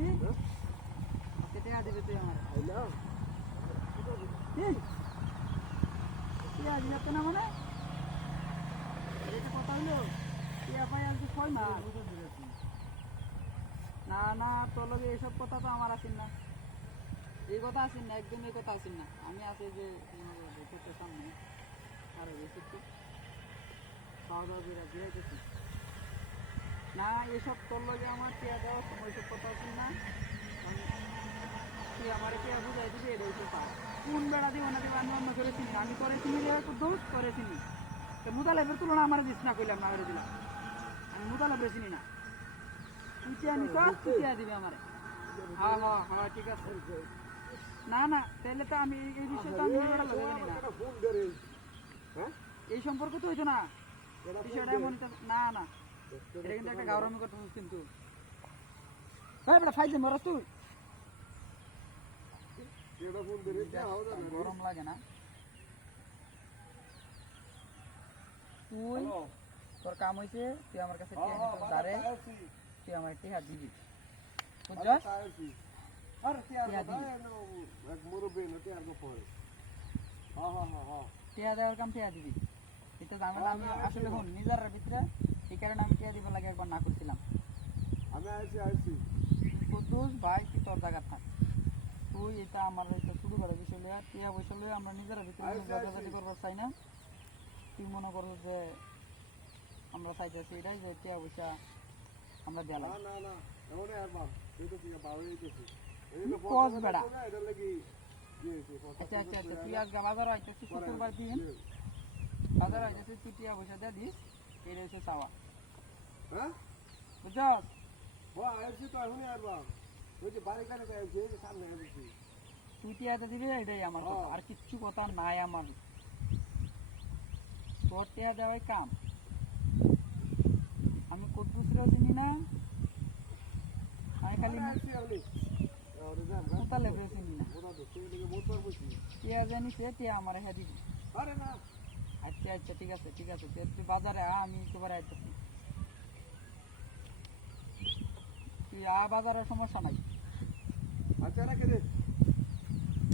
দিছি কেটে দিবে তুই আমার টিয়া দিলে তো না মানে এটা কথা হলো টিয়া পাই আর 6 মাস না না তোর লগে এইসব কথা তো আমার আসেন না এই কথা আসেন না একদম এই কথা আসেন না আমি আছে যে ভেতরটার সামনে আর বেশি খাওয়া দাওয়া করে দিয়েছি না এসব তোর লগে আমার টিয়া দেওয়ার সময় সব কথা আসেন না তুই আমার টিয়া বুঝাই দিবি এটাই তো পা কোন বেড়া দিব না দিব আমি অন্য করে চিনি আমি করে চিনি তো দোষ করে চিনি তো মুদালেবের তুলনা আমার দিস না কইলাম না করে দিলাম আমি মুদালেবের চিনি না তুই টিয়া নিস তুই টিয়া দিবি আমার হ্যাঁ হ্যাঁ হ্যাঁ ঠিক আছে না না তাহলে তো আমি এই বিষয়টা আমি না এই সম্পর্ক তো হইতো না বিষয়টা এমন না না এটা কিন্তু একটা গাওরামি করতেছিস কিন্তু হ্যাঁ বেটা ফাইজ মরস তুই গরম লাগে না তুই তোর কাম হয়েছে তুই আমার কাছে তুই আমার টিহা দিবি বুঝছস টিয়া দেওয়ার কাম টিয়া দিবি এটা ঝামেলা আমি আসলে হন নিজের ভিতরে এই কারণে আমি টিয়া দিবার লাগে একবার না করছিলাম কুদ্দুস ভাই তুই তোর জায়গা থাক তুই এটা আমার এটা শুরু করে বিষয় লিয়া টিয়া পয়সা লিয়ে আমরা নিজেরা ভিতরে গজাগজি করবার চাই না তুই মনে করো যে আমরা চাইতেছি এটাই যে টিয়া পয়সা আমরা দিলাম কস বেড়া আচ্ছা আচ্ছা আচ্ছা তুই আজকে বাজার আইতেছিস শুক্রবার দিন বাজার আইতেছিস তুই টিয়া পয়সা দিয়ে দিস এটা হচ্ছে চাওয়া বুঝছস তুই টিয়াতে দিবি এটাই আমার কথা আর কিচ্ছু কথা নাই আমার তোর টিয়া দেওয়াই কাম আমি কুদ্দুসরেও চিনি না আমি খালি মুতালেবরেও চিনি না টিয়া জানিস টিয়া আমার হ্যাঁ দিবি আচ্ছা আচ্ছা ঠিক আছে তুই বাজারে আমি একেবারে আইতেছি তুই বাজারের সমস্যা নাই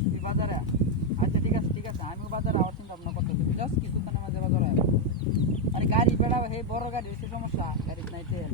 তুই বাজারে আচ্ছা ঠিক আছে আমিও বাজারে আবার চিন্তা ভাবনা করতেছি বুঝাস কিছুক্ষণের মাঝে বাজারে আরে গাড়ি বেড়া হে বড় গাড়ি হচ্ছে সমস্যা গাড়ি নাই তেল